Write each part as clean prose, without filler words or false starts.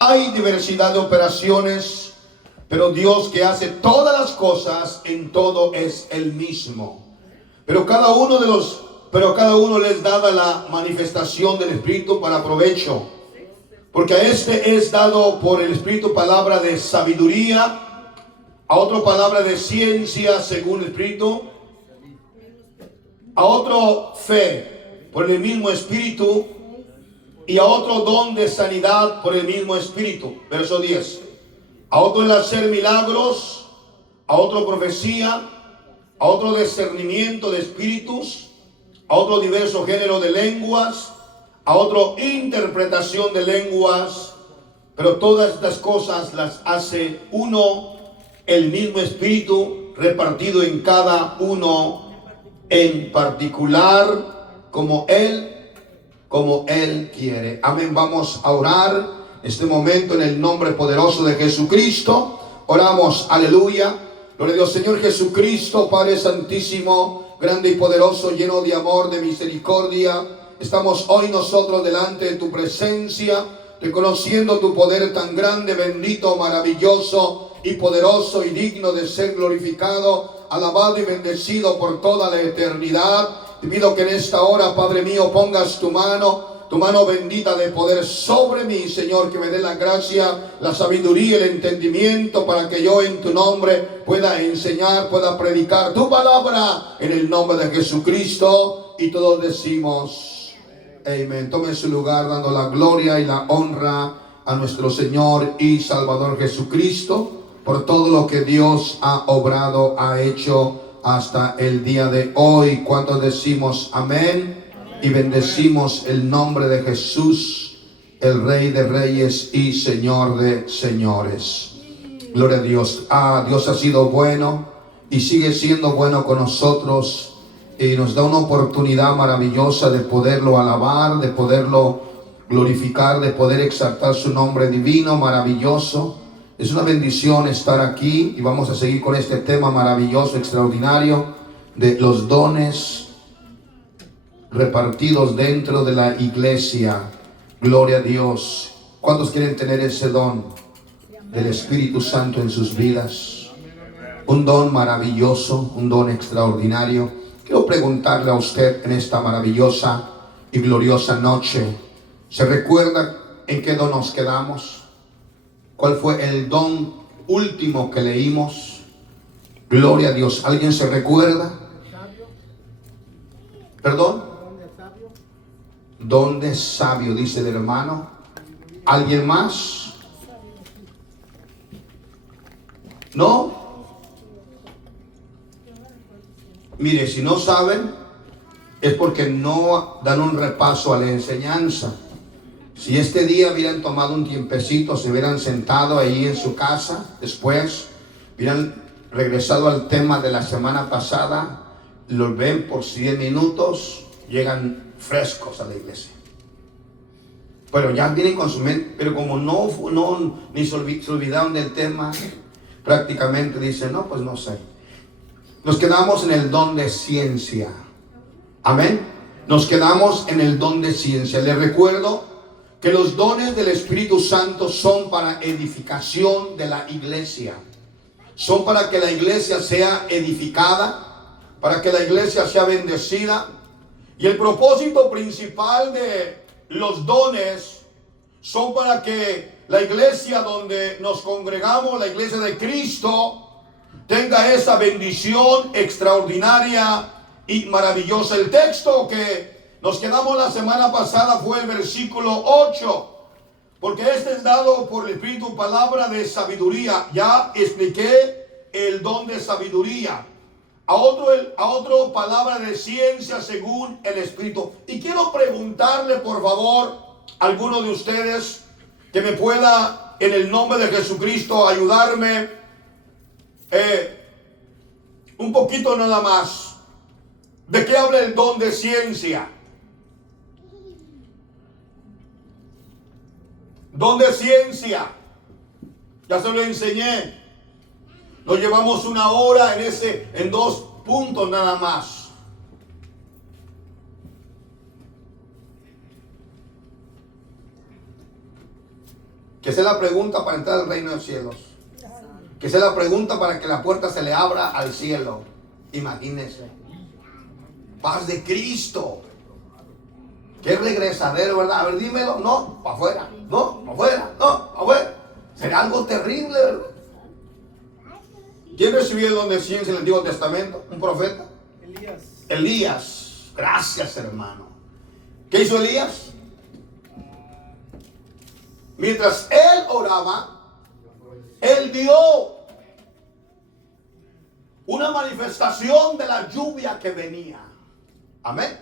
Hay diversidad de operaciones, pero Dios que hace todas las cosas en todo es el mismo. Pero cada uno les dada la manifestación del Espíritu para provecho. Porque a este es dado por el Espíritu palabra de sabiduría, a otro palabra de ciencia según el Espíritu, a otro fe por el mismo Espíritu, y a otro don de sanidad por el mismo Espíritu. Verso 10. A otro el hacer milagros, a otro profecía, a otro discernimiento de espíritus, a otro diverso género de lenguas, a otro interpretación de lenguas. Pero todas estas cosas las hace uno, el mismo Espíritu, repartido en cada uno en particular, como Él quiere. Amén. Vamos a orar en este momento en el nombre poderoso de Jesucristo. Oramos, aleluya. Gloria a Dios. Señor Jesucristo, Padre Santísimo, grande y poderoso, lleno de amor, de misericordia, estamos hoy nosotros delante de tu presencia, reconociendo tu poder tan grande, bendito, maravilloso y poderoso y digno de ser glorificado, alabado y bendecido por toda la eternidad. Te pido que en esta hora, Padre mío, pongas tu mano bendita de poder sobre mí, Señor, que me dé la gracia, la sabiduría y el entendimiento para que yo en tu nombre pueda enseñar, pueda predicar tu palabra en el nombre de Jesucristo. Y todos decimos amén. Tome su lugar dando la gloria y la honra a nuestro Señor y Salvador Jesucristo por todo lo que Dios ha obrado, ha hecho hasta el día de hoy. Cuando decimos amén y bendecimos el nombre de Jesús, el Rey de Reyes y Señor de Señores. Gloria a Dios. Dios ha sido bueno y sigue siendo bueno con nosotros, y nos da una oportunidad maravillosa de poderlo alabar, de poderlo glorificar, de poder exaltar su nombre divino, maravilloso. Es una bendición estar aquí, y vamos a seguir con este tema maravilloso, extraordinario, de los dones repartidos dentro de la iglesia. Gloria a Dios. ¿Cuántos quieren tener ese don del Espíritu Santo en sus vidas? Un don maravilloso, un don extraordinario. Quiero preguntarle a usted en esta maravillosa y gloriosa noche, ¿se recuerda en qué don nos quedamos? ¿Cuál fue el don último que leímos? Gloria a Dios. ¿Alguien se recuerda? ¿Perdón? Don de sabio, dice el hermano. ¿Alguien más? ¿No? Mire, si no saben, es porque no dan un repaso a la enseñanza. Si este día hubieran tomado un tiempecito, se hubieran sentado ahí en su casa, después hubieran regresado al tema de la semana pasada, los ven por 10 minutos, llegan frescos a la iglesia. Pero ya vienen con su mente, pero como ni se olvidaron del tema, prácticamente dicen, no, pues no sé. Nos quedamos en el don de ciencia. Amén. Nos quedamos en el don de ciencia. Les recuerdo que los dones del Espíritu Santo son para edificación de la iglesia. Son para que la iglesia sea edificada, para que la iglesia sea bendecida. Y el propósito principal de los dones son para que la iglesia donde nos congregamos, la iglesia de Cristo, tenga esa bendición extraordinaria y maravillosa. El texto que nos quedamos la semana pasada fue el versículo 8, porque este es dado por el Espíritu palabra de sabiduría. Ya expliqué el don de sabiduría. A otro palabra de ciencia según el Espíritu. Y quiero preguntarle, por favor, a alguno de ustedes que me pueda, en el nombre de Jesucristo, ayudarme un poquito nada más. ¿De qué habla el don de ciencia? Don de ciencia, ya se lo enseñé. Nos llevamos una hora en 2 puntos nada más. Que sea la pregunta para entrar al reino de los cielos. Que sea la pregunta para que la puerta se le abra al cielo. Imagínense. Paz de Cristo. Qué regresadero, ¿verdad? A ver, dímelo. No, para afuera. No, para afuera. No, para afuera. Será algo terrible, ¿verdad? ¿Quién recibió el don de ciencia en el Antiguo Testamento? ¿Un profeta? Elías. Elías. Gracias, hermano. ¿Qué hizo Elías? Mientras él oraba, él vio una manifestación de la lluvia que venía. Amén.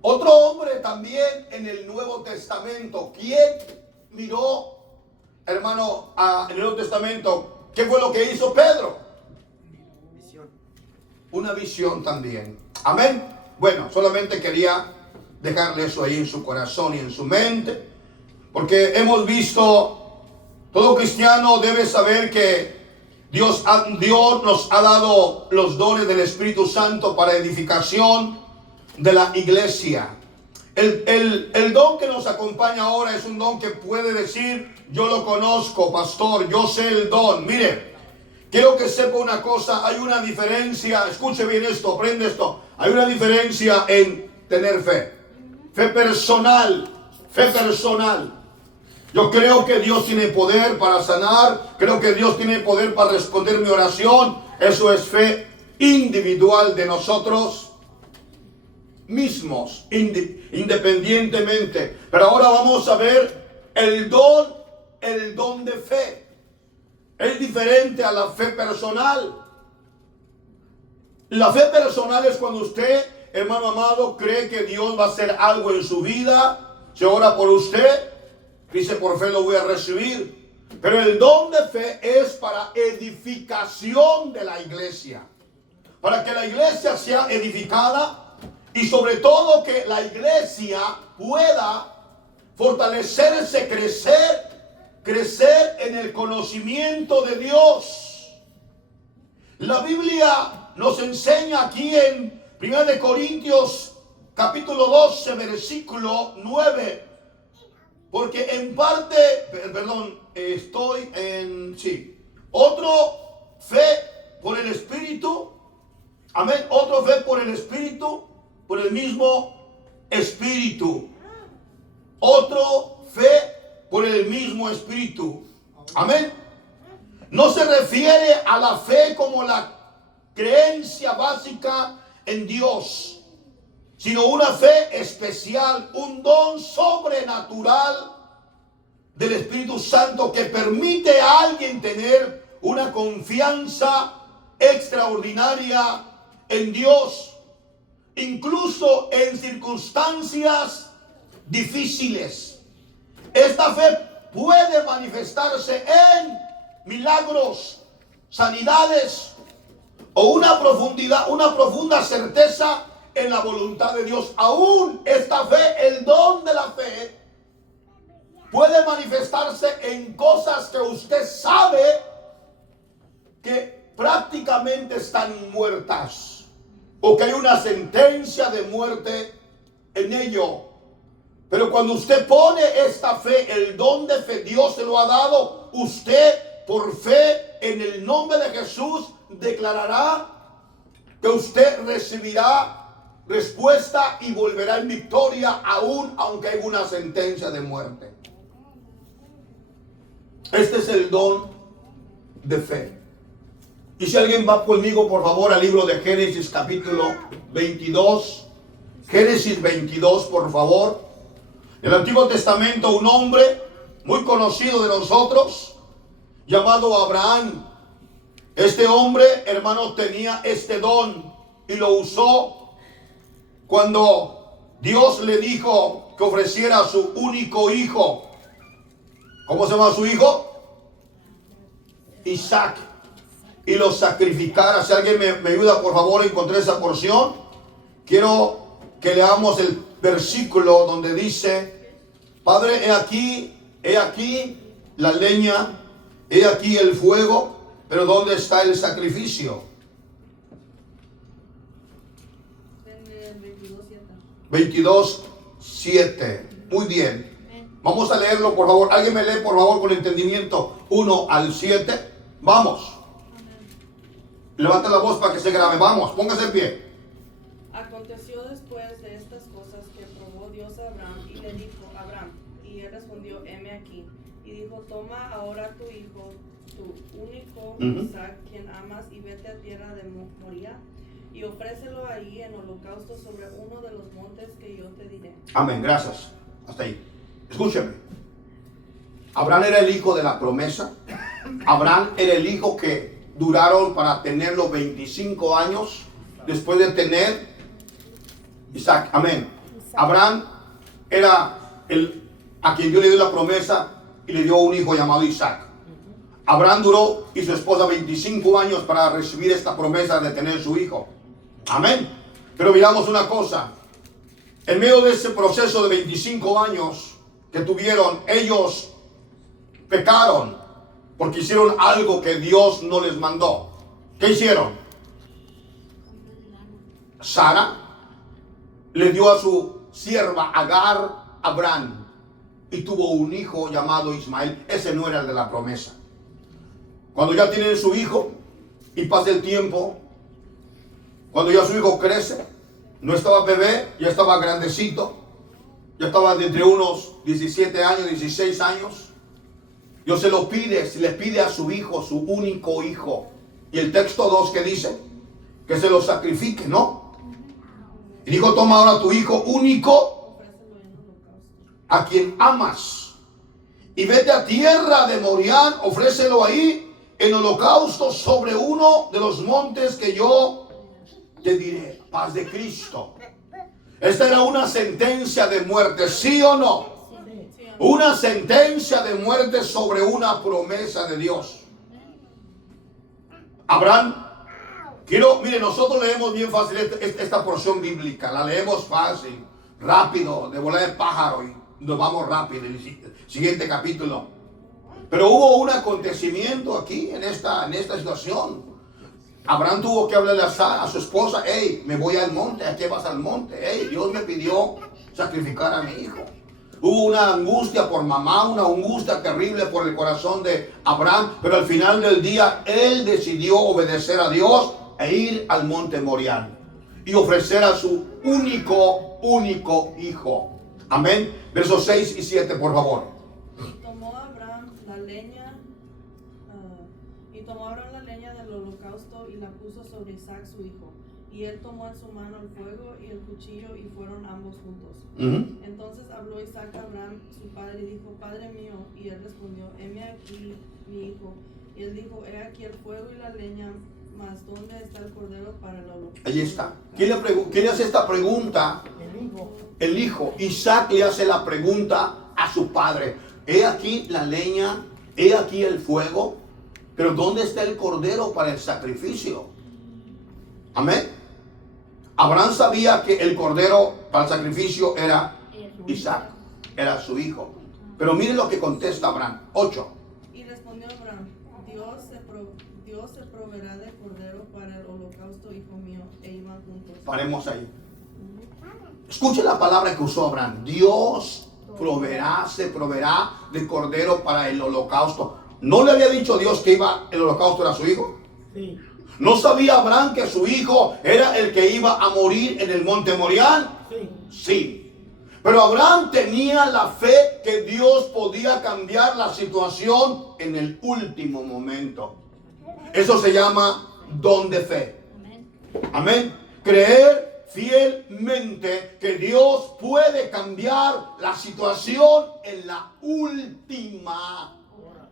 Otro hombre también en el Nuevo Testamento. ¿Quién miró, hermano, en el Nuevo Testamento? ¿Qué fue lo que hizo Pedro? Visión. Una visión también. Amén. Bueno, solamente quería dejarle eso ahí en su corazón y en su mente. Porque hemos visto, todo cristiano debe saber que Dios nos ha dado los dones del Espíritu Santo para edificación de la iglesia. El don que nos acompaña ahora es un don que puede decir: yo lo conozco, pastor, yo sé el don. Mire, quiero que sepa una cosa, hay una diferencia, escuche bien esto, aprende esto. Hay una diferencia en tener fe. Fe personal, fe personal. Yo creo que Dios tiene poder para sanar, creo que Dios tiene poder para responder mi oración. Eso es fe individual de nosotros mismos, independientemente. Pero ahora vamos a ver el don de fe. Es diferente a la fe personal. La fe personal es cuando usted, hermano amado, cree que Dios va a hacer algo en su vida, se ora por usted, dice: por fe lo voy a recibir. Pero el don de fe es para edificación de la iglesia, para que la iglesia sea edificada. Y sobre todo que la iglesia pueda fortalecerse, crecer en el conocimiento de Dios. La Biblia nos enseña aquí en 1 Corintios capítulo 12, versículo 9. Porque en parte, otro fe por el Espíritu. Amén. Otro fe por el Espíritu. Por el mismo Espíritu. Otro fe por el mismo Espíritu. Amén. No se refiere a la fe como la creencia básica en Dios, sino una fe especial, un don sobrenatural del Espíritu Santo que permite a alguien tener una confianza extraordinaria en Dios. Incluso en circunstancias difíciles. Esta fe puede manifestarse en milagros, sanidades o una profunda certeza en la voluntad de Dios. Aún esta fe, el don de la fe, puede manifestarse en cosas que usted sabe que prácticamente están muertas, o que hay una sentencia de muerte en ello. Pero cuando usted pone esta fe, el don de fe, Dios se lo ha dado. Usted, por fe, en el nombre de Jesús, declarará que usted recibirá respuesta y volverá en victoria, aún aunque haya una sentencia de muerte. Este es el don de fe. Y si alguien va conmigo, por favor, al libro de Génesis capítulo 22. Génesis 22, por favor. En el Antiguo Testamento, un hombre muy conocido de nosotros, llamado Abraham. Este hombre, hermano, tenía este don y lo usó cuando Dios le dijo que ofreciera a su único hijo. ¿Cómo se llama su hijo? Isaac. Y lo sacrificara. Si alguien me ayuda, por favor, a encontrar esa porción. Quiero que leamos el versículo donde dice: Padre, he aquí la leña, he aquí el fuego, pero ¿dónde está el sacrificio? 22:7. Muy bien. Vamos a leerlo, por favor. Alguien me lee, por favor, con entendimiento. 1 al 7. Vamos. Levanta la voz para que se grabe. Vamos, póngase en pie. Aconteció después de estas cosas que probó Dios a Abraham y le dijo, Abraham, y él respondió, heme aquí. Y dijo, toma ahora tu hijo, tu único Isaac, quien amas, y vete a tierra de Moría, y ofrécelo ahí en holocausto sobre uno de los montes que yo te diré. Amén, gracias. Hasta ahí. Escúcheme. Abraham era el hijo de la promesa. Abraham era el hijo que duraron para tener los 25 años después de tener Isaac. Amén. Abraham era a quien Dios le dio la promesa y le dio un hijo llamado Isaac. Abraham duró y su esposa 25 años para recibir esta promesa de tener su hijo. Amén. Pero miramos una cosa. En medio de ese proceso de 25 años que tuvieron, ellos pecaron porque hicieron algo que Dios no les mandó. ¿Qué hicieron? Sara le dio a su sierva Agar a Abraham y tuvo un hijo llamado Ismael. Ese no era el de la promesa. Cuando ya tienen su hijo y pasa el tiempo, cuando ya su hijo crece, no estaba bebé, ya estaba grandecito, ya estaba de entre unos 17 años, 16 años. Dios se lo pide, se le pide a su hijo, su único hijo. Y el texto 2 que dice que se lo sacrifique, ¿no? Y dijo, toma ahora tu hijo único, a quien amas, y vete a tierra de Morián, ofrécelo ahí en holocausto sobre uno de los montes que yo te diré. Paz de Cristo. Esta era una sentencia de muerte, ¿sí o no? Una sentencia de muerte sobre una promesa de Dios. Abraham, mire, nosotros leemos bien fácil esta porción bíblica, la leemos fácil, rápido, de volar de pájaro, y nos vamos rápido en el siguiente capítulo. Pero hubo un acontecimiento aquí en esta situación. Abraham tuvo que hablarle a su esposa, hey, me voy al monte. ¿A qué vas al monte? Hey, Dios me pidió sacrificar a mi hijo. Hubo una angustia por mamá, una angustia terrible por el corazón de Abraham, pero al final del día él decidió obedecer a Dios e ir al monte Morián y ofrecer a su único hijo. Amén. Versos 6 y 7, por favor. Y tomó Abraham la leña del holocausto y la puso sobre Isaac su hijo. Y él tomó en su mano el fuego y el cuchillo y fueron ambos juntos. Entonces habló Isaac a Abraham su padre y dijo, Padre mío. Y él respondió, heme aquí mi hijo. Y él dijo, he aquí el fuego y la leña, mas ¿dónde está el cordero para el holocausto? Ahí está. ¿Quién le hace esta pregunta? El hijo. Isaac le hace la pregunta a su padre. He aquí la leña, he aquí el fuego, pero ¿dónde está el cordero para el sacrificio? Amén. Abraham sabía que el cordero para el sacrificio era Isaac, era su hijo. Pero miren lo que contesta Abraham. 8. Y respondió Abraham, Dios se proveerá de cordero para el holocausto, hijo mío, e iban juntos. Paremos ahí. Escuche la palabra que usó Abraham. Dios se proveerá de cordero para el holocausto. ¿No le había dicho Dios que el holocausto era su hijo? Sí. ¿No sabía Abraham que su hijo era el que iba a morir en el monte Morián? Sí. Sí. Pero Abraham tenía la fe que Dios podía cambiar la situación en el último momento. Eso se llama don de fe. Amén. Creer fielmente que Dios puede cambiar la situación en la última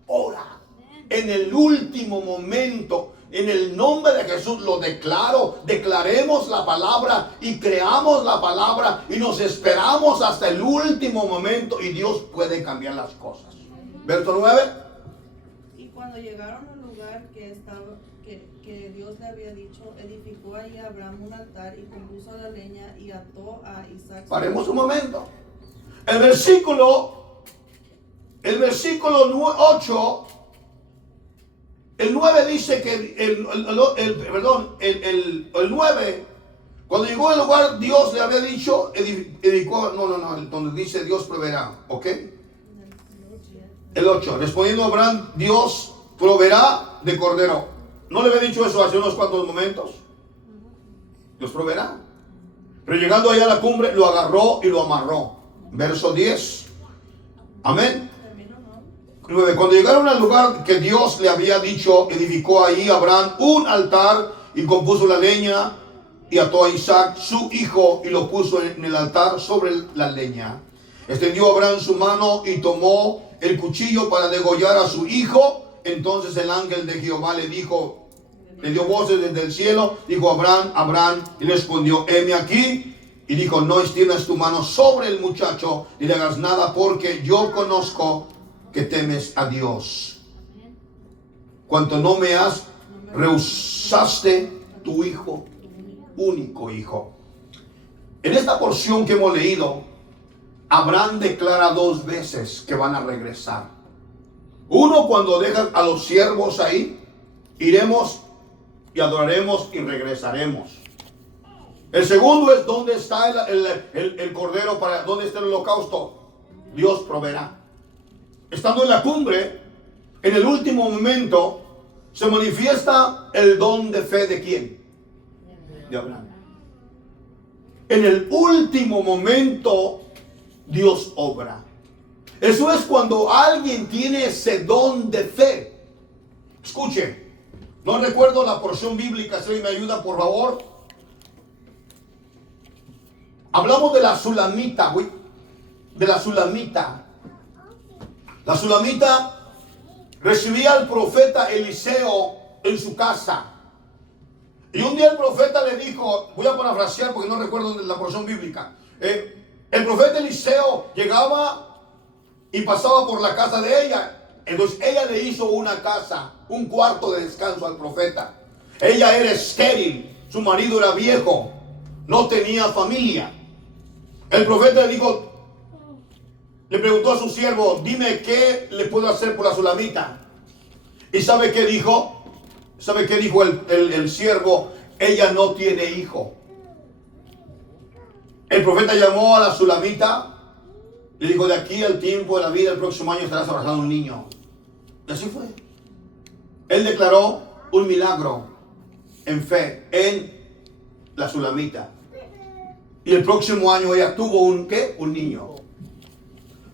hora, en el último momento. En el nombre de Jesús lo declaro. Declaremos la palabra y creamos la palabra y nos esperamos hasta el último momento y Dios puede cambiar las cosas. Verso 9. Y cuando llegaron al lugar que Dios le había dicho, edificó ahí Abraham un altar y compuso la leña y ató a Isaac. Paremos un momento. El versículo 8. El 9 dice que el 9, cuando llegó al lugar, Dios le había dicho, edificó, donde dice Dios proveerá, ¿ok? El 8. Respondiendo Abraham, Dios proveerá de cordero. ¿No le había dicho eso hace unos cuantos momentos? Dios proveerá. Pero llegando allá a la cumbre, lo agarró y lo amarró. Verso 10. Amén. 9. Cuando llegaron al lugar que Dios le había dicho, edificó ahí Abraham un altar y compuso la leña y ató a Isaac su hijo y lo puso en el altar sobre la leña. Extendió Abraham su mano y tomó el cuchillo para degollar a su hijo. Entonces el ángel de Jehová le dijo, le dio voces desde el cielo, dijo Abraham, Abraham, y le respondió, heme aquí. Y dijo, no extiendas tu mano sobre el muchacho ni le hagas nada, porque yo conozco que temes a Dios. Cuanto no me has rehusaste tu hijo, único hijo. En esta porción que hemos leído, Abraham declara 2 veces que van a regresar. Uno, cuando dejan a los siervos ahí, iremos y adoraremos y regresaremos. El segundo es dónde está el cordero, dónde está el holocausto. Dios proveerá. Estando en la cumbre, en el último momento, se manifiesta el don de fe de ¿quién? De Abraham. En el último momento, Dios obra. Eso es cuando alguien tiene ese don de fe. Escuche, no recuerdo la porción bíblica, si me ayuda por favor. Hablamos de la Sulamita, de la Sulamita. La Sulamita recibía al profeta Eliseo en su casa. Y un día el profeta le dijo, voy a parafrasear porque no recuerdo la porción bíblica. El profeta Eliseo llegaba y pasaba por la casa de ella. Entonces ella le hizo una casa, un cuarto de descanso al profeta. Ella era estéril, su marido era viejo, no tenía familia. El profeta le preguntó a su siervo, dime qué le puedo hacer por la Sulamita. ¿Y sabe qué dijo? ¿Sabe qué dijo el siervo? Ella no tiene hijo. El profeta llamó a la Sulamita, le dijo, de aquí al tiempo de la vida, el próximo año estarás abrazando a un niño. Y así fue. Él declaró un milagro en fe en la Sulamita. Y el próximo año ella tuvo un niño.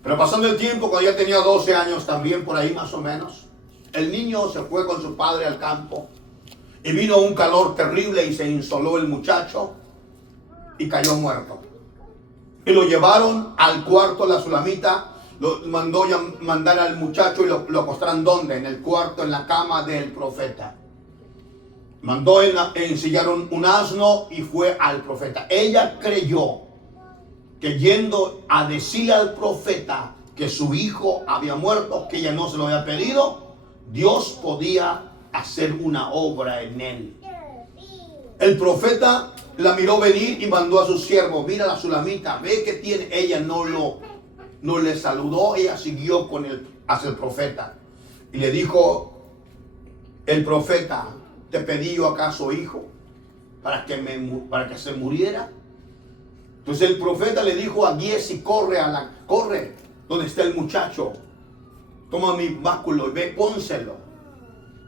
Pero pasando el tiempo, cuando ella tenía 12 años también, por ahí más o menos, el niño se fue con su padre al campo. Y vino un calor terrible y se insoló el muchacho y cayó muerto. Y lo llevaron al cuarto de la Sulamita. Lo mandó mandar al muchacho y lo acostaron ¿dónde? En el cuarto, en la cama del profeta. Mandó ensillar un asno y fue al profeta. Ella creyó que yendo a decirle al profeta que su hijo había muerto, que ella no se lo había pedido, Dios podía hacer una obra en él. El profeta la miró venir y mandó a su siervo, mira la Sulamita, ve que tiene. Ella no le saludó, ella siguió hacia el profeta. Y le dijo el profeta, ¿te pedí yo acaso hijo para que se muriera? Entonces el profeta le dijo a Giesi, corre donde está el muchacho, toma mi báculo y ve, pónselo.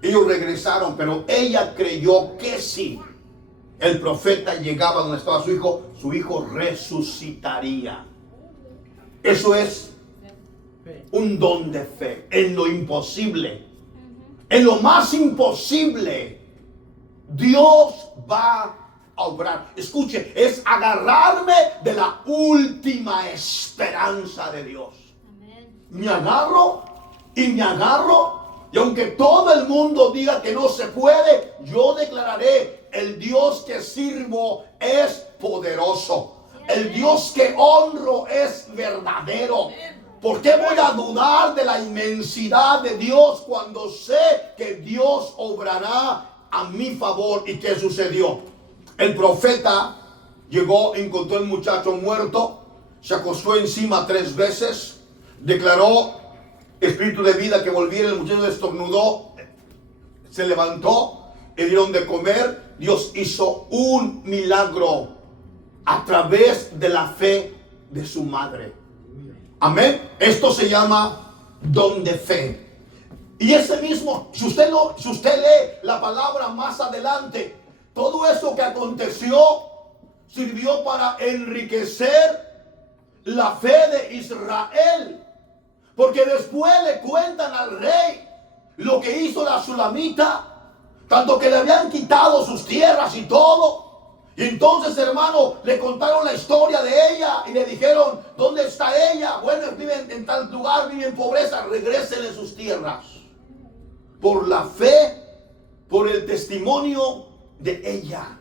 Ellos regresaron, pero ella creyó que sí. El profeta llegaba donde estaba su hijo resucitaría. Eso es un don de fe en lo imposible. En lo más imposible, Dios va a obrar. Escuche, es agarrarme de la última esperanza de Dios. Me agarro y me agarro. Y aunque todo el mundo diga que no se puede, yo declararé, el Dios que sirvo es poderoso. El Dios que honro es verdadero. ¿Por qué voy a dudar de la inmensidad de Dios cuando sé que Dios obrará a mi favor? ¿Y qué sucedió? El profeta llegó, encontró al muchacho muerto, se acostó encima 3 veces, declaró espíritu de vida que volviera, el muchacho estornudó, se levantó, le dieron de comer. Dios hizo un milagro a través de la fe de su madre. Amén. Esto se llama don de fe. Y ese mismo, si usted lee la palabra más adelante, todo eso que aconteció sirvió para enriquecer la fe de Israel. Porque después le cuentan al rey lo que hizo la Sulamita, tanto que le habían quitado sus tierras y todo. Y entonces, hermano, le contaron la historia de ella y le dijeron, ¿dónde está ella? Bueno, vive en tal lugar, vive en pobreza, regrésele sus tierras. Por la fe, por el testimonio de ella.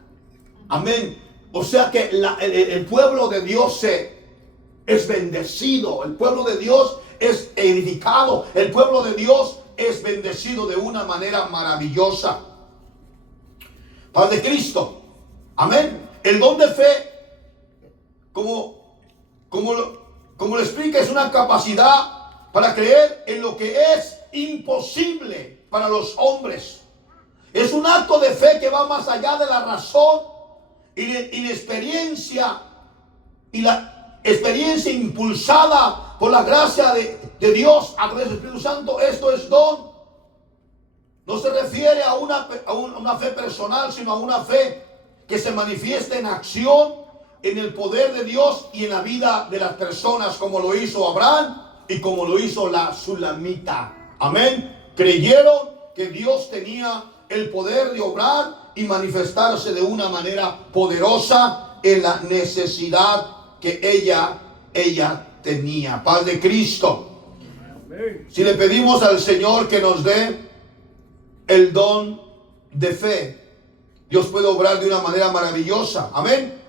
Amén. O sea que el pueblo de Dios es bendecido, el pueblo de Dios es edificado, el pueblo de Dios es bendecido de una manera maravillosa. Paz de Cristo. Amén. El don de fe, como lo explica, es una capacidad para creer en lo que es imposible para los hombres. Es un acto de fe que va más allá de la razón y la experiencia, y la experiencia impulsada por la gracia de Dios a través del Espíritu Santo. Esto es don. No se refiere a una fe personal, sino a una fe que se manifiesta en acción, en el poder de Dios y en la vida de las personas, como lo hizo Abraham y como lo hizo la Sulamita. Amén. Creyeron que Dios tenía el poder de obrar y manifestarse de una manera poderosa en la necesidad que ella tenía. Paz de Cristo. Si le pedimos al Señor que nos dé el don de fe, Dios puede obrar de una manera maravillosa. Amén.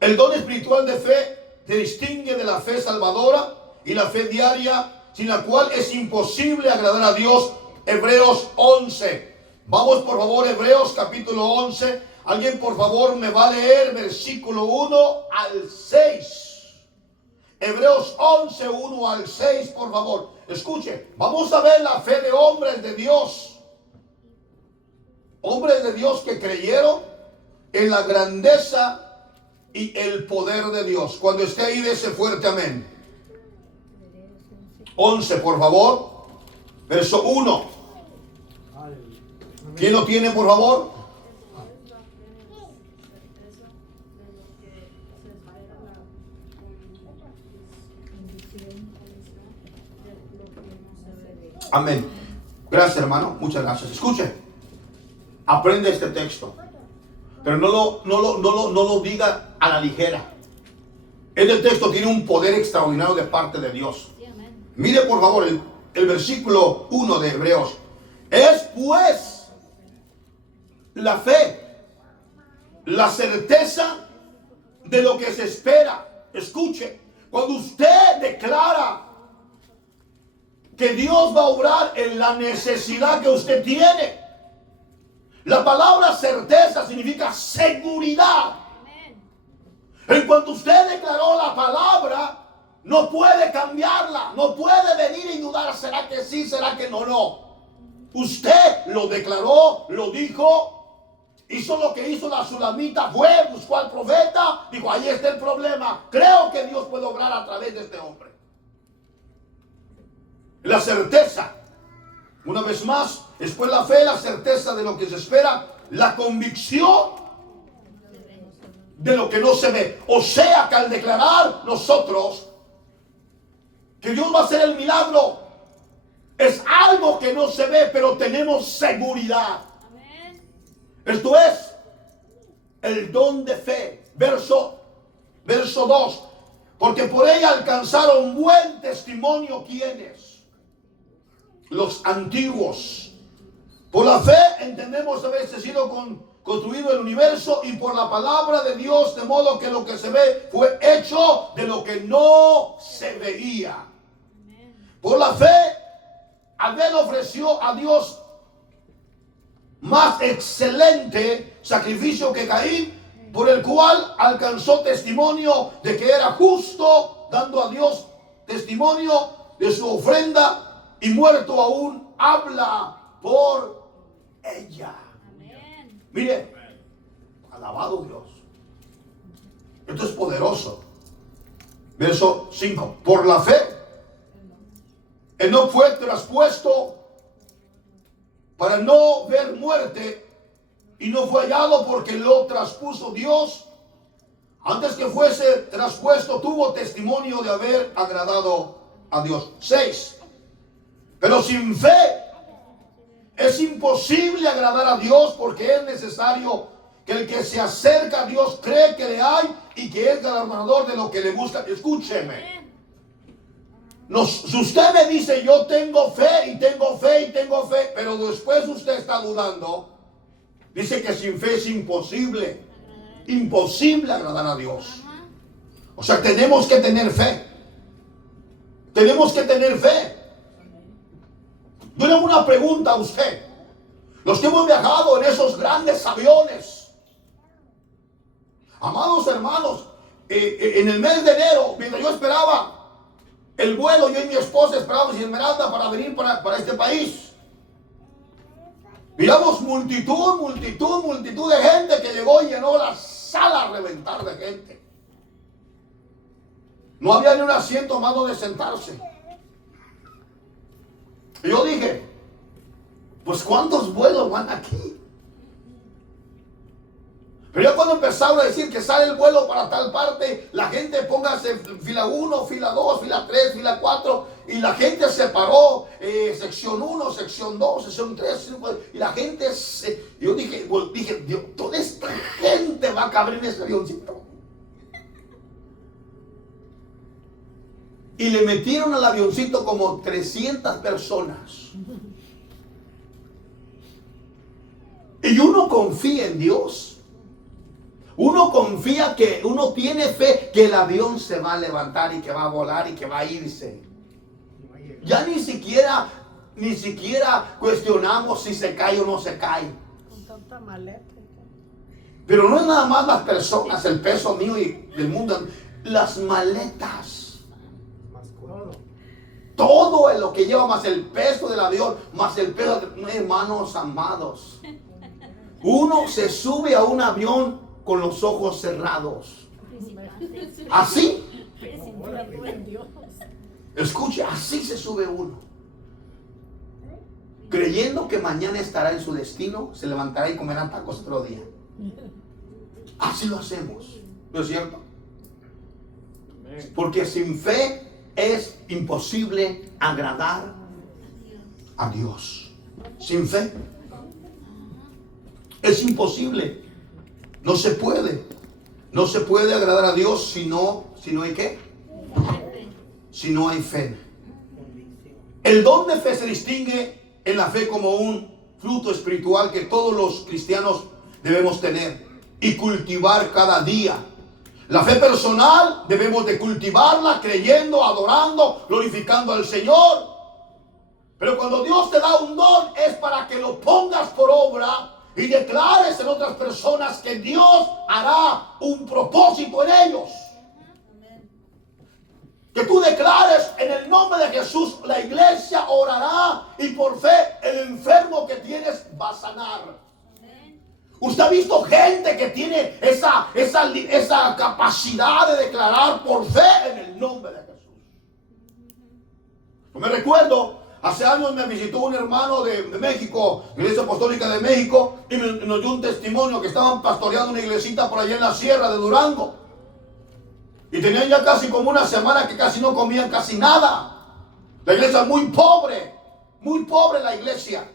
El don espiritual de fe se distingue de la fe salvadora y la fe diaria, sin la cual es imposible agradar a Dios. Hebreos 11. Vamos por favor, Hebreos capítulo 11. Alguien por favor me va a leer versículo 1 al 6. Hebreos 11, 1 al 6, por favor. Escuche, vamos a ver la fe de hombres de Dios. Hombres de Dios que creyeron en la grandeza y el poder de Dios. Cuando esté ahí, dese fuerte amén. 11, por favor. Verso 1. ¿Quién lo tiene, por favor? Amén. Gracias, hermano. Muchas gracias. Escuche. Aprende este texto. Pero no lo diga a la ligera. Este texto tiene un poder extraordinario de parte de Dios. Mire, por favor, el versículo 1 de Hebreos. Es pues la fe, la certeza de lo que se espera. Escuche, cuando usted declara que Dios va a obrar en la necesidad que usted tiene, la palabra certeza significa seguridad. En cuanto usted declaró la palabra, no puede cambiarla, no puede venir y dudar, ¿será que sí, será que no? No. Usted lo declaró, lo dijo. Hizo lo que hizo la Sulamita, fue, buscó al profeta, dijo, ahí está el problema. Creo que Dios puede obrar a través de este hombre. La certeza, una vez más, después la fe, la certeza de lo que se espera, la convicción de lo que no se ve. O sea que al declarar nosotros que Dios va a hacer el milagro, es algo que no se ve, pero tenemos seguridad. Esto es el don de fe. Verso 2. Porque por ella alcanzaron buen testimonio quienes, los antiguos. Por la fe entendemos haber sido construido el universo, y por la palabra de Dios, de modo que lo que se ve fue hecho de lo que no se veía. Por la fe Abel ofreció a Dios más excelente sacrificio que Caín, por el cual alcanzó testimonio de que era justo, dando a Dios testimonio de su ofrenda, y muerto aún habla por ella. Amén. Mire, alabado Dios. Esto es poderoso. Verso 5. Por la fe, Enoc fue traspuesto para no ver muerte y no fue hallado porque lo traspuso Dios. Antes que fuese traspuesto tuvo testimonio de haber agradado a Dios. 6. Pero sin fe es imposible agradar a Dios, porque es necesario que el que se acerca a Dios cree que le hay y que es galardonador de lo que le busca. Escúcheme. Si usted me dice yo tengo fe y tengo fe y tengo fe, pero después usted está dudando, dice que sin fe es imposible agradar a Dios. O sea, tenemos que tener fe. Tenemos que tener fe. Yo le hago una pregunta a usted. Los que hemos viajado en esos grandes aviones, amados hermanos, en el mes de enero, mientras yo esperaba el vuelo, yo y mi esposa esperábamos en Esmeralda para venir para este país. Miramos multitud de gente que llegó y llenó la sala a reventar de gente. No había ni un asiento más donde sentarse. Y yo dije, pues ¿cuántos vuelos van aquí? Pero ya cuando empezaron a decir que sale el vuelo para tal parte, la gente póngase fila 1, fila 2, fila 3, fila 4, y la gente se paró, sección 1, sección 2, sección 3, y la gente yo dije, Dios, toda esta gente va a caber en ese avioncito. Y le metieron al avioncito como 300 personas. Y uno confía en Dios. Uno confía que uno tiene fe que el avión se va a levantar y que va a volar y que va a irse. Ya ni siquiera cuestionamos si se cae o no se cae. Con tanta maleta. Pero no es nada más las personas, el peso mío y del mundo, las maletas. Todo lo que lleva, más el peso del avión, más el peso de... Hermanos amados, uno se sube a un avión con los ojos cerrados. Así. Escuche, así se sube uno. Creyendo que mañana estará en su destino, se levantará y comerá tacos otro día. Así lo hacemos. ¿No es cierto? Porque sin fe es imposible agradar a Dios. Sin fe es imposible. No se puede. No se puede agradar a Dios si no hay ¿qué? Si no hay fe. El don de fe se distingue en la fe como un fruto espiritual que todos los cristianos debemos tener y cultivar cada día. La fe personal debemos de cultivarla creyendo, adorando, glorificando al Señor. Pero cuando Dios te da un don es para que lo pongas por obra y declares en otras personas que Dios hará un propósito en ellos. Que tú declares en el nombre de Jesús, la iglesia orará y por fe el enfermo que tienes va a sanar. Usted ha visto gente que tiene esa capacidad de declarar por fe en el nombre de Jesús. Yo me recuerdo, hace años me visitó un hermano de México, Iglesia Apostólica de México, y nos dio un testimonio que estaban pastoreando una iglesita por allá en la sierra de Durango. Y tenían ya casi como una semana que casi no comían casi nada. La iglesia muy pobre la iglesia.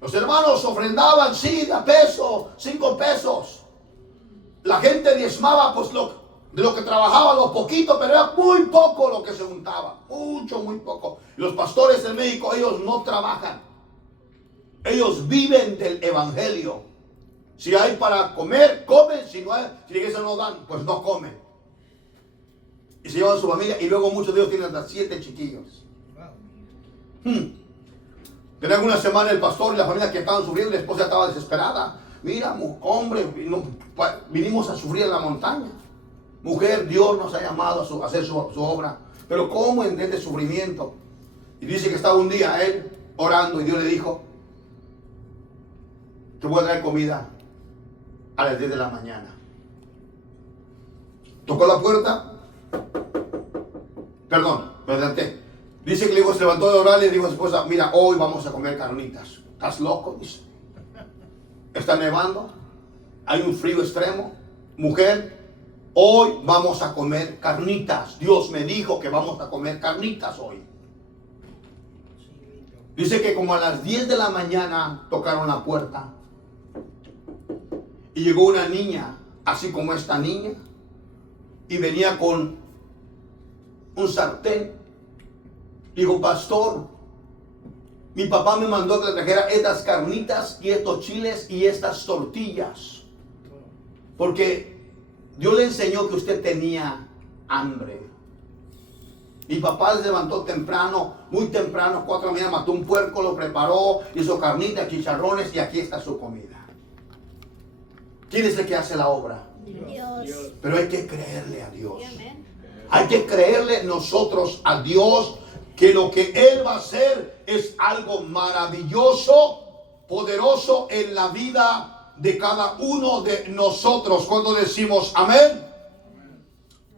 Los hermanos ofrendaban, sí, de a peso, 5 pesos. La gente diezmaba pues de lo que trabajaba, lo poquito, pero era muy poco lo que se juntaba. Muy poco. Y los pastores en México, ellos no trabajan. Ellos viven del evangelio. Si hay para comer, comen. Si no hay, si la iglesia no dan, pues no comen. Y se llevan a su familia. Y luego muchos de ellos tienen hasta 7 chiquillos. Tenía una semana el pastor y la familia que estaban sufriendo, la esposa estaba desesperada. Mira, hombre, vinimos a sufrir en la montaña. Mujer, Dios nos ha llamado a hacer su obra. Pero ¿cómo en este sufrimiento? Y dice que estaba un día él orando y Dios le dijo: te voy a traer comida a las 10 de la mañana. Tocó la puerta. Perdón, me adelanté. Dice que luego se levantó de orar y le dijo a su esposa, mira, hoy vamos a comer carnitas. ¿Estás loco? Dice. Está nevando, hay un frío extremo. Mujer, hoy vamos a comer carnitas. Dios me dijo que vamos a comer carnitas hoy. Dice que como a las 10 de la mañana tocaron la puerta. Y llegó una niña, así como esta niña. Y venía con un sartén. Dijo, pastor, mi papá me mandó que le trajera estas carnitas y estos chiles y estas tortillas. Porque Dios le enseñó que usted tenía hambre. Mi papá se levantó temprano, muy temprano, 4 de la mañana, mató un puerco, lo preparó, hizo carnitas, chicharrones y aquí está su comida. ¿Quién es el que hace la obra? Dios. Pero hay que creerle a Dios. Hay que creerle nosotros a Dios que lo que Él va a hacer es algo maravilloso, poderoso en la vida de cada uno de nosotros. Cuando decimos amén,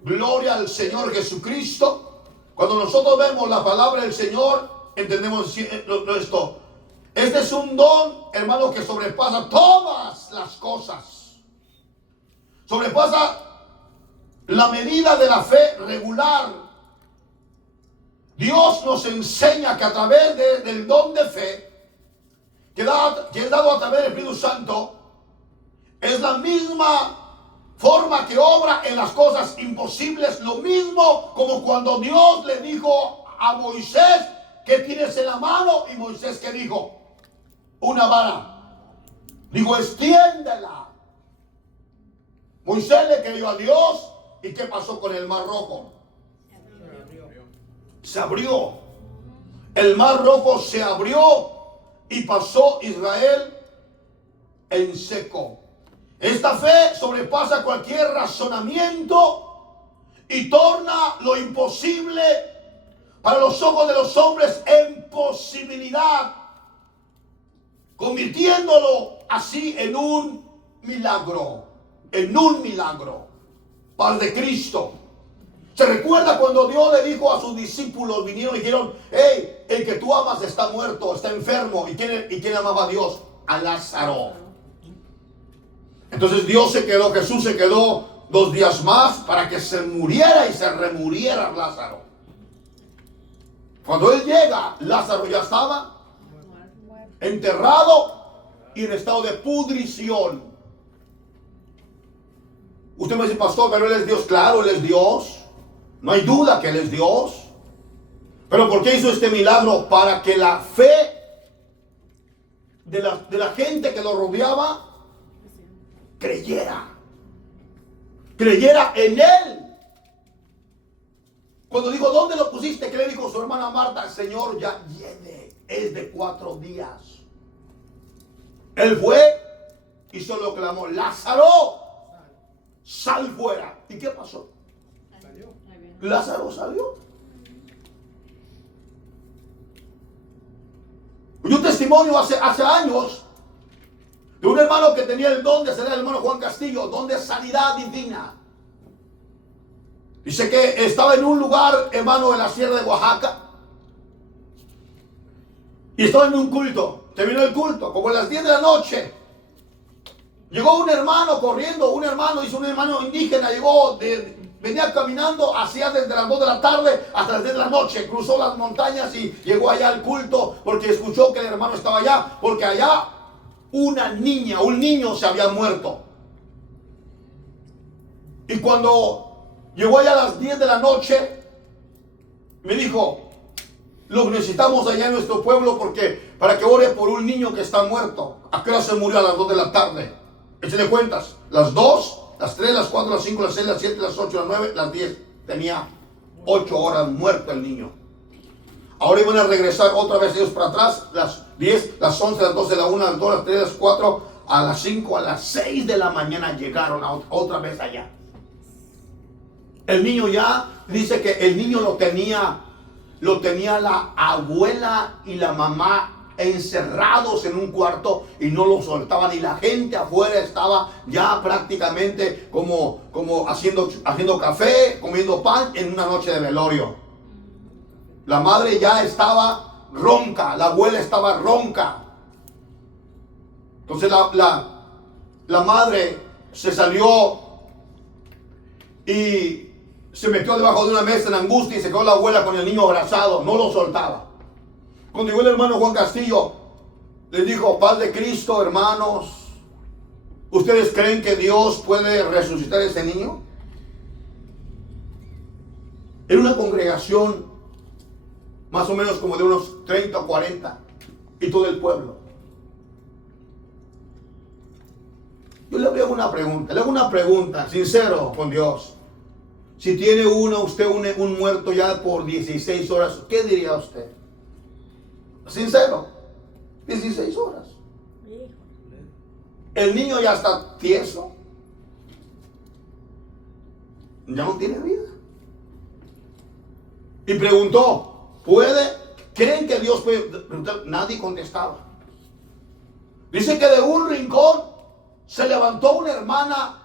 gloria al Señor Jesucristo. Cuando nosotros vemos la palabra del Señor, entendemos esto. Este es un don, hermano, que sobrepasa todas las cosas. Sobrepasa la medida de la fe regular. Dios nos enseña que a través del don de fe que es dado a través del Espíritu Santo, es la misma forma que obra en las cosas imposibles. Lo mismo como cuando Dios le dijo a Moisés, ¿qué tienes en la mano? Y Moisés, ¿qué dijo? Una vara. Dijo, extiéndela. Moisés le creyó a Dios. ¿Y qué pasó con el Mar Rojo? Se abrió. El Mar Rojo se abrió y pasó Israel en seco. Esta fe sobrepasa cualquier razonamiento y torna lo imposible para los ojos de los hombres en posibilidad, convirtiéndolo así en un milagro, paz de Cristo. ¿Se recuerda cuando Dios le dijo a sus discípulos, vinieron y dijeron, hey, el que tú amas está muerto, está enfermo? ¿Y quién amaba a Dios? A Lázaro. Entonces Jesús se quedó 2 días más para que se muriera y se remuriera Lázaro. Cuando él llega, Lázaro ya estaba enterrado y en estado de pudrición. Usted me dice, pastor, pero él es Dios. Claro, él es Dios. No hay duda que él es Dios. Pero ¿por qué hizo este milagro? Para que la fe de la gente que lo rodeaba creyera en él. Cuando dijo, ¿dónde lo pusiste? ¿Qué le dijo su hermana Marta? Señor, ya viene, es de 4 días. Él fue y solo clamó, Lázaro, sal fuera. ¿Y qué pasó? Lázaro salió. Y un testimonio hace años de un hermano que tenía el don de ser el hermano Juan Castillo, don de sanidad divina. Dice que estaba en un lugar, hermano, en la sierra de Oaxaca, y estaba en un culto. Terminó el culto, como a las 10 de la noche. Llegó un hermano corriendo, un hermano indígena, venía caminando hacia desde las 2 de la tarde hasta las 10 de la noche. Cruzó las montañas y llegó allá al culto porque escuchó que el hermano estaba allá, porque allá un niño se había muerto. Y cuando llegó allá a las 10 de la noche, me dijo, lo necesitamos allá en nuestro pueblo para que ore por un niño que está muerto. ¿A qué hora se murió? A las 2 de la tarde. Échale cuentas, las 2, las 3, las 4, las 5, las 6, las 7, las 8, las 9, las 10. Tenía 8 horas muerto el niño. Ahora iban a regresar otra vez ellos para atrás, las 10, las 11, las 12, las 1, las 2, las 3, las 4, a las 5, a las 6 de la mañana llegaron otra vez allá. El niño ya, dice que el niño lo tenía la abuela y la mamá encerrados en un cuarto y no lo soltaban, y la gente afuera estaba ya prácticamente como haciendo café, comiendo pan en una noche de velorio. La madre ya estaba ronca, la abuela estaba ronca. Entonces la madre se salió y se metió debajo de una mesa en angustia y se quedó la abuela con el niño abrazado, no lo soltaba. Cuando llegó el hermano Juan Castillo, les dijo: paz de Cristo, hermanos, ¿ustedes creen que Dios puede resucitar a ese niño? Era una congregación más o menos como de unos 30 o 40 y todo el pueblo. Yo le hago una pregunta, sincero con Dios. Si tiene usted un muerto ya por 16 horas, ¿qué diría usted? Sincero, 16 horas. El niño ya está tieso. Ya no tiene vida. Y preguntó: ¿creen que Dios puede? Nadie contestaba. Dice que de un rincón se levantó una hermana,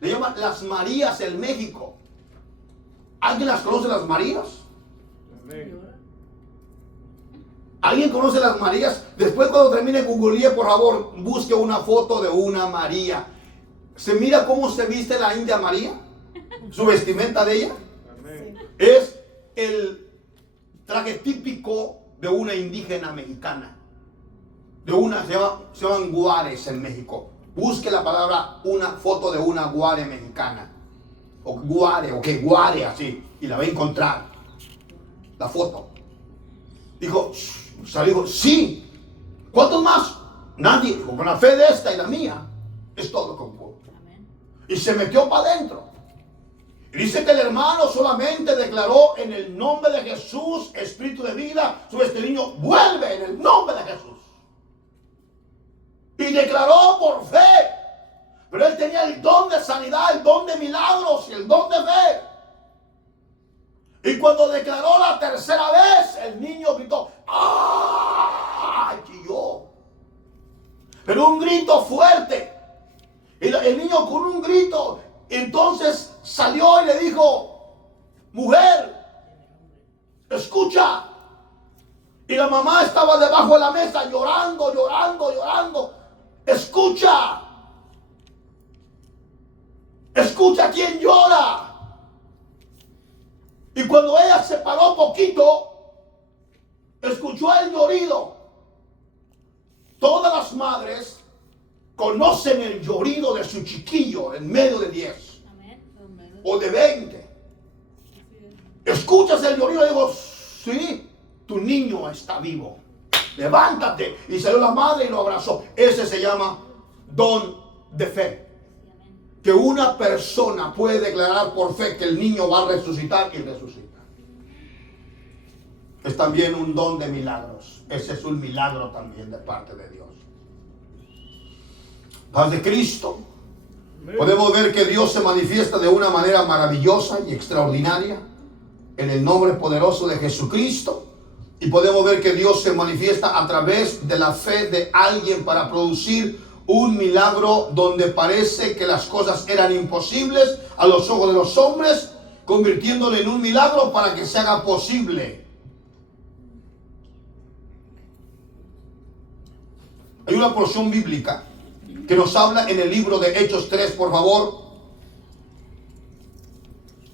le llaman las Marías en México. ¿Alguien las conoce, las Marías? ¿Alguien conoce las Marías? Después, cuando termine googleé, por favor, busque una foto de una María. ¿Se mira cómo se viste la India María? Su vestimenta de ella es el traje típico de una indígena mexicana. Se llaman guares en México. Busque la palabra, una foto de una guare mexicana. O guare, así. Y la va a encontrar. La foto. Dijo, sí. ¿Cuántos más? Nadie. Dijo, con la fe de esta y la mía, es todo con vos. Y se metió para adentro. Y dice que el hermano solamente declaró: en el nombre de Jesús, espíritu de vida, sobre este niño, vuelve en el nombre de Jesús. Y declaró por fe. Pero él tenía el don de sanidad, el don de milagros y el don de fe. Y cuando declaró la tercera vez, el niño gritó: ¡ah! Chilló. Pero un grito fuerte. Y el niño con un grito, entonces salió y le dijo: mujer, escucha. Y la mamá estaba debajo de la mesa llorando. Escucha. Escucha quién llora. Y cuando ella se paró poquito, escuchó el llorido. Todas las madres conocen el llorido de su chiquillo en medio de 10 o de 20. Escuchas el llorido y digo: sí, tu niño está vivo. Levántate. Y salió la madre y lo abrazó. Ese se llama don de fe. Que una persona puede declarar por fe que el niño va a resucitar y resucita. Es también un don de milagros. Ese es un milagro también de parte de Dios. Paz de Cristo. Podemos ver que Dios se manifiesta de una manera maravillosa y extraordinaria en el nombre poderoso de Jesucristo. Y podemos ver que Dios se manifiesta a través de la fe de alguien para producir un milagro donde parece que las cosas eran imposibles a los ojos de los hombres, convirtiéndolo en un milagro para que se haga posible. Hay una porción bíblica que nos habla en el libro de Hechos 3, por favor.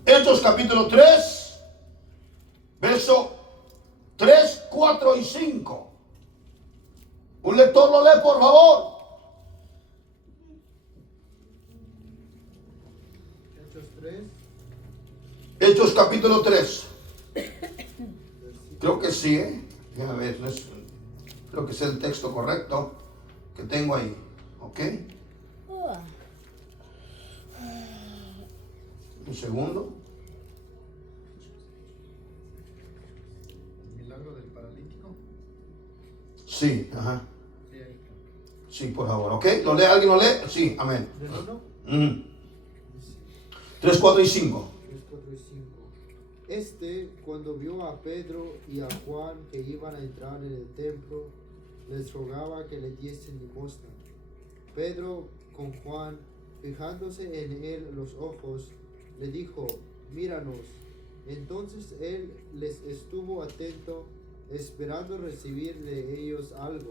Hechos capítulo 3, verso 3, 4 y 5. Un lector lo lee, por favor. Hechos 3. Hechos capítulo 3. Creo que sí, déjame ver, creo que es el texto correcto que tengo ahí. ¿Ok? Un segundo. ¿El milagro del paralítico? Sí, ajá. Sí, ahí. Sí, por favor, ¿ok? ¿Lo lee? ¿Alguien lo lee? Sí, amén. ¿Del 1? 3, 4 y 5. 3, 4 y 5. Cuando vio a Pedro y a Juan que iban a entrar en el templo, les rogaba que le diesen limosna. Pedro, con Juan, fijándose en él los ojos, le dijo: míranos. Entonces él les estuvo atento, esperando recibir de ellos algo.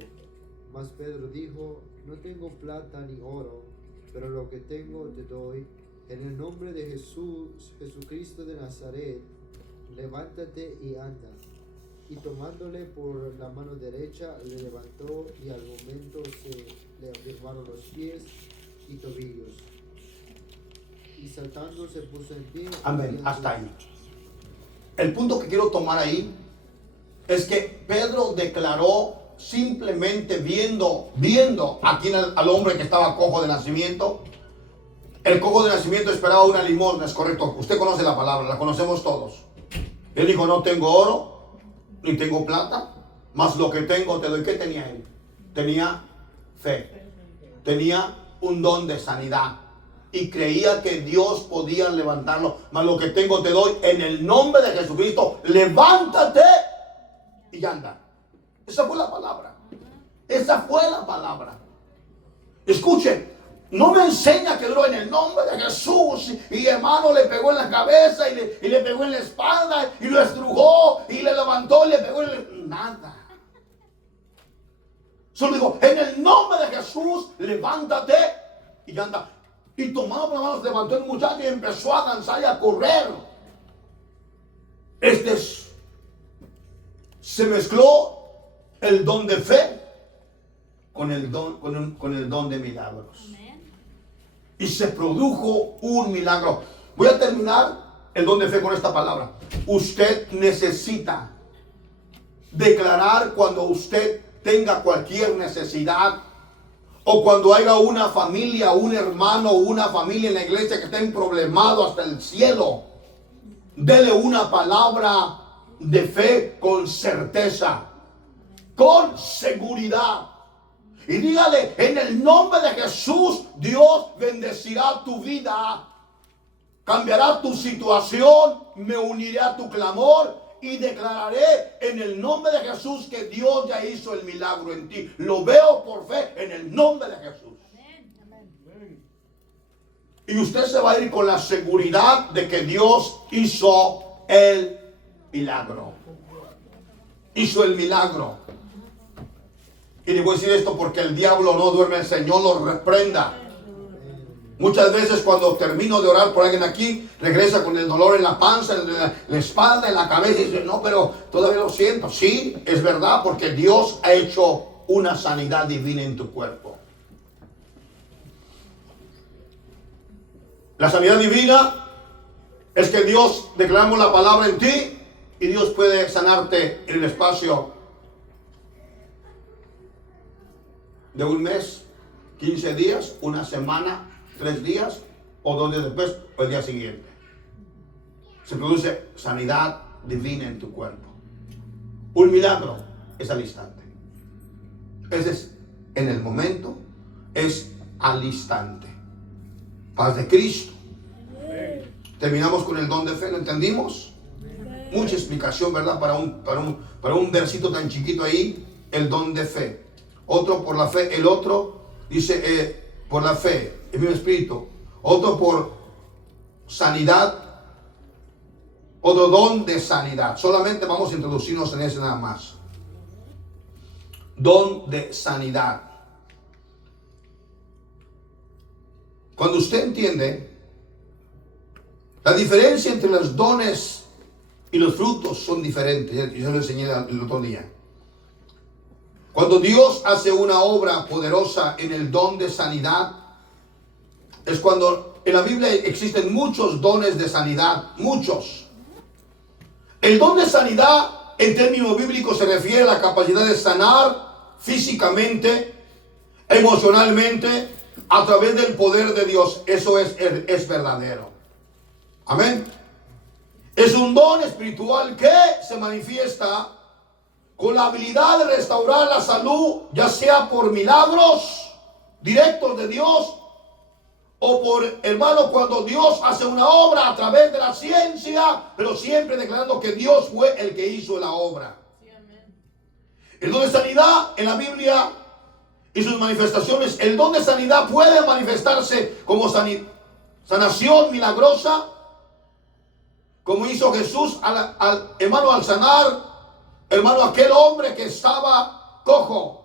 Mas Pedro dijo: no tengo plata ni oro, pero lo que tengo te doy. En el nombre de Jesucristo de Nazaret, levántate y anda. Y tomándole por la mano derecha, le levantó, y al momento se le afirmaron los pies y tobillos. Y saltando se puso en pie. Amén, hasta ahí. El punto que quiero tomar ahí es que Pedro declaró, simplemente viendo aquí al hombre que estaba cojo de nacimiento. El cojo de nacimiento esperaba una limosna, es correcto. Usted conoce la palabra, la conocemos todos. Él dijo: no tengo oro, ni tengo plata, mas lo que tengo te doy. ¿Qué tenía él? Tenía fe. Tenía un don de sanidad. Y creía que Dios podía levantarlo. Mas lo que tengo te doy, en el nombre de Jesucristo, levántate y anda. Esa fue la palabra. Esa fue la palabra. Escuchen, no me enseña que duró en el nombre de Jesús. Y hermano, le pegó en la cabeza y le pegó en la espalda y lo estrujó y le levantó y le pegó en nada. Solo dijo: en el nombre de Jesús, levántate y anda. Y tomando las manos, levantó el muchacho y empezó a danzar y a correr. Se mezcló el don de fe con el don de milagros. Y se produjo un milagro. Voy a terminar el don de fe con esta palabra. Usted necesita declarar cuando usted tenga cualquier necesidad, o cuando haya una familia, un hermano o una familia en la iglesia que esté problemado hasta el cielo. Dele una palabra de fe con certeza, con seguridad. Y dígale: en el nombre de Jesús, Dios bendecirá tu vida, cambiará tu situación, me uniré a tu clamor y declararé en el nombre de Jesús que Dios ya hizo el milagro en ti. Lo veo por fe en el nombre de Jesús. Amén. Y usted se va a ir con la seguridad de que Dios hizo el milagro. Hizo el milagro. Y le voy a decir esto porque el diablo no duerme, el Señor lo reprenda. Muchas veces cuando termino de orar por alguien aquí, regresa con el dolor en la panza, en la espalda, en la cabeza, y dice: no, pero todavía lo siento. Sí, es verdad, porque Dios ha hecho una sanidad divina en tu cuerpo. La sanidad divina es que Dios, declaramos la palabra en ti y Dios puede sanarte en el espacio de un mes, 15 días, una semana, 3 días, o 2 días después, o el día siguiente. Se produce sanidad divina en tu cuerpo. Un milagro es al instante. Es en el momento, es al instante. Paz de Cristo. Terminamos con el don de fe, ¿lo entendimos? Mucha explicación, ¿verdad? Para un versito tan chiquito ahí, el don de fe. Otro por la fe, el otro dice por la fe, el mismo espíritu. Otro por sanidad, otro don de sanidad. Solamente vamos a introducirnos en ese nada más. Don de sanidad. Cuando usted entiende la diferencia entre los dones y los frutos, son diferentes. Yo lo enseñé el otro día. Cuando Dios hace una obra poderosa en el don de sanidad, es cuando en la Biblia existen muchos dones de sanidad, muchos. El don de sanidad en términos bíblicos se refiere a la capacidad de sanar físicamente, emocionalmente, a través del poder de Dios. Eso es verdadero. Amén. Es un don espiritual que se manifiesta con la habilidad de restaurar la salud, ya sea por milagros directos de Dios, o por, hermano, cuando Dios hace una obra a través de la ciencia, pero siempre declarando que Dios fue el que hizo la obra. Sí, amén. El don de sanidad en la Biblia y sus manifestaciones, el don de sanidad puede manifestarse como sanación milagrosa, como hizo Jesús hermano, al sanar, hermano, aquel hombre que estaba cojo.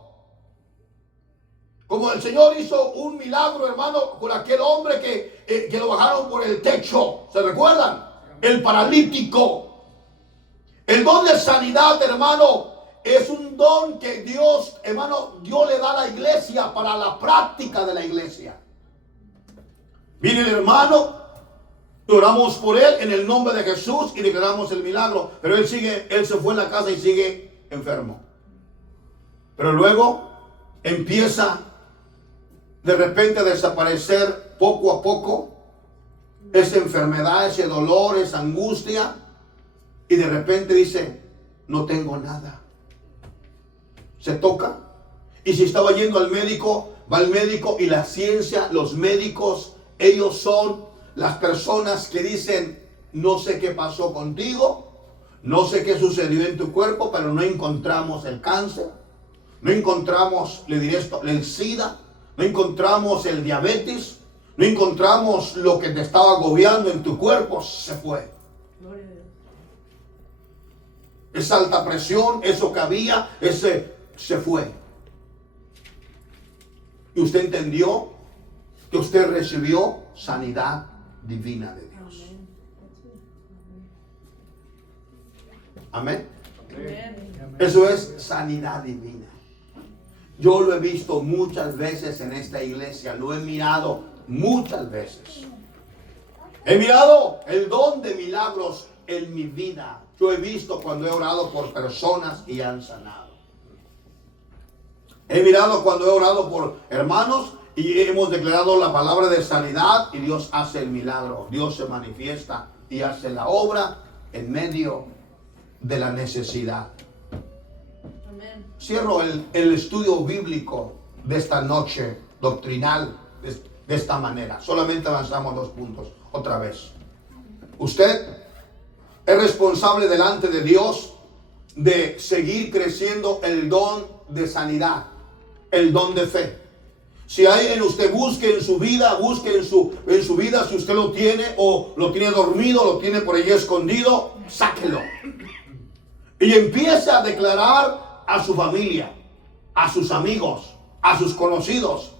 Como el Señor hizo un milagro, hermano, con aquel hombre que lo bajaron por el techo. ¿Se recuerdan? El paralítico. El don de sanidad, hermano, es un don que Dios, hermano, Dios le da a la iglesia para la práctica de la iglesia. Viene el hermano, oramos por él en el nombre de Jesús y declaramos el milagro. Pero él se fue en la casa y sigue enfermo. Pero luego empieza de repente a desaparecer poco a poco esa enfermedad, ese dolor, esa angustia, y de repente dice, no tengo nada. Se toca, y si estaba yendo al médico, va al médico, y la ciencia, los médicos, ellos son las personas que dicen, no sé qué pasó contigo, no sé qué sucedió en tu cuerpo, pero no encontramos el cáncer, no encontramos, le diré esto, el SIDA, no encontramos el diabetes, no encontramos lo que te estaba agobiando en tu cuerpo, se fue. Esa alta presión, eso que había, se fue. Y usted entendió que usted recibió sanidad divina de Dios. Amén. Eso es sanidad divina. Yo lo he visto muchas veces en esta iglesia, lo he mirado muchas veces. He mirado el don de milagros en mi vida. Yo he visto cuando he orado por personas y han sanado. He mirado cuando he orado por hermanos y hemos declarado la palabra de sanidad y Dios hace el milagro. Dios se manifiesta y hace la obra en medio de la necesidad. Cierro el estudio bíblico de esta noche doctrinal de esta manera. Solamente avanzamos 2 puntos. Otra vez. Usted es responsable delante de Dios de seguir creciendo el don de sanidad, el don de fe. Si hay en usted, busque en su vida, si usted lo tiene o lo tiene dormido, lo tiene por ahí escondido, sáquelo. Y empiece a declarar a su familia, a sus amigos, a sus conocidos,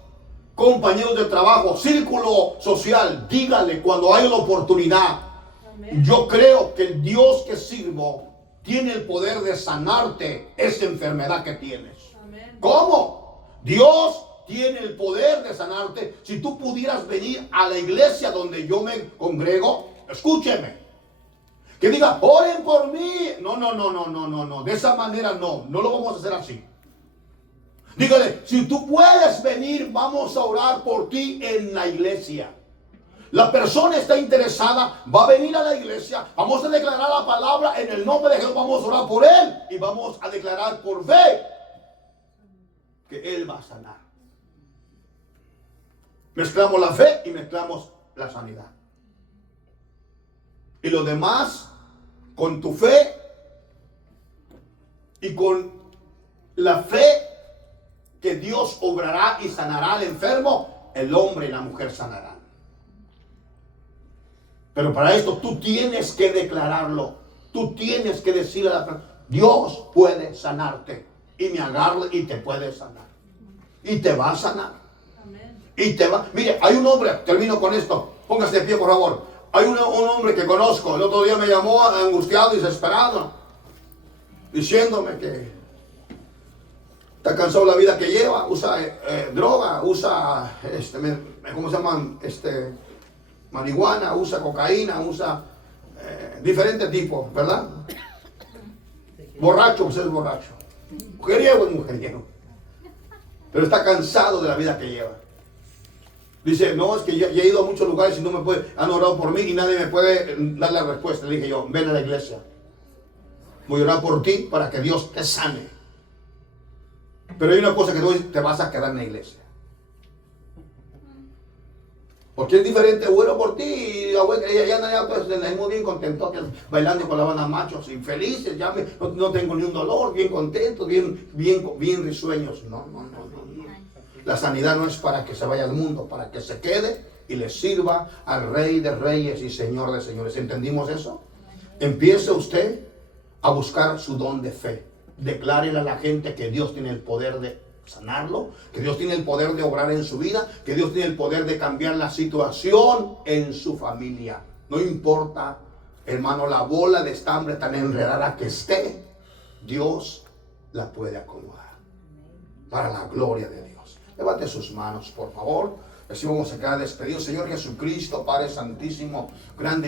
compañeros de trabajo, círculo social, dígale cuando hay la oportunidad. Amén. Yo creo que el Dios que sirvo tiene el poder de sanarte esa enfermedad que tienes. Amén. ¿Cómo? Dios tiene el poder de sanarte. Si tú pudieras venir a la iglesia donde yo me congrego, escúcheme. Que diga, oren por mí. No. De esa manera no lo vamos a hacer así. Dígale, si tú puedes venir, vamos a orar por ti en la iglesia. La persona está interesada, va a venir a la iglesia, vamos a declarar la palabra en el nombre de Jesús, vamos a orar por él y vamos a declarar por fe que él va a sanar. Mezclamos la fe y mezclamos la sanidad. Y lo demás, con tu fe y con la fe que Dios obrará y sanará al enfermo, el hombre y la mujer sanarán. Pero para esto tú tienes que declararlo. Tú tienes que decirle a la persona, Dios puede sanarte. Y me agarra y te puede sanar. Y te va a sanar. Amén. Y te va. Mire, hay un hombre, termino con esto. Póngase de pie, por favor. Hay un hombre que conozco. El otro día me llamó angustiado y desesperado, diciéndome que está cansado de la vida que lleva. Usa droga, usa, ¿cómo se llaman? Marihuana, usa cocaína, usa diferentes tipos, ¿verdad? Borracho, usted es borracho. Mujeriego es mujeriego. Pero está cansado de la vida que lleva. Dice, no, es que yo he ido a muchos lugares y no me puede, han orado por mí y nadie me puede dar la respuesta. Le dije yo, ven a la iglesia. Voy a orar por ti para que Dios te sane. Pero hay una cosa que tú te vas a quedar en la iglesia. Porque es diferente, bueno por ti, y ella anda ya pues muy bien contento, bailando con la banda machos, infelices, ya no tengo ni un dolor, bien contentos, bien risueños. No. La sanidad no es para que se vaya al mundo, para que se quede y le sirva al Rey de Reyes y Señor de Señores. ¿Entendimos eso? Empiece usted a buscar su don de fe. Declárele a la gente que Dios tiene el poder de sanarlo, que Dios tiene el poder de obrar en su vida, que Dios tiene el poder de cambiar la situación en su familia. No importa, hermano, la bola de estambre tan enredada que esté, Dios la puede acomodar para la gloria de Dios. Levante sus manos, por favor. Así vamos a quedar despedidos. Señor Jesucristo, Padre Santísimo, grande.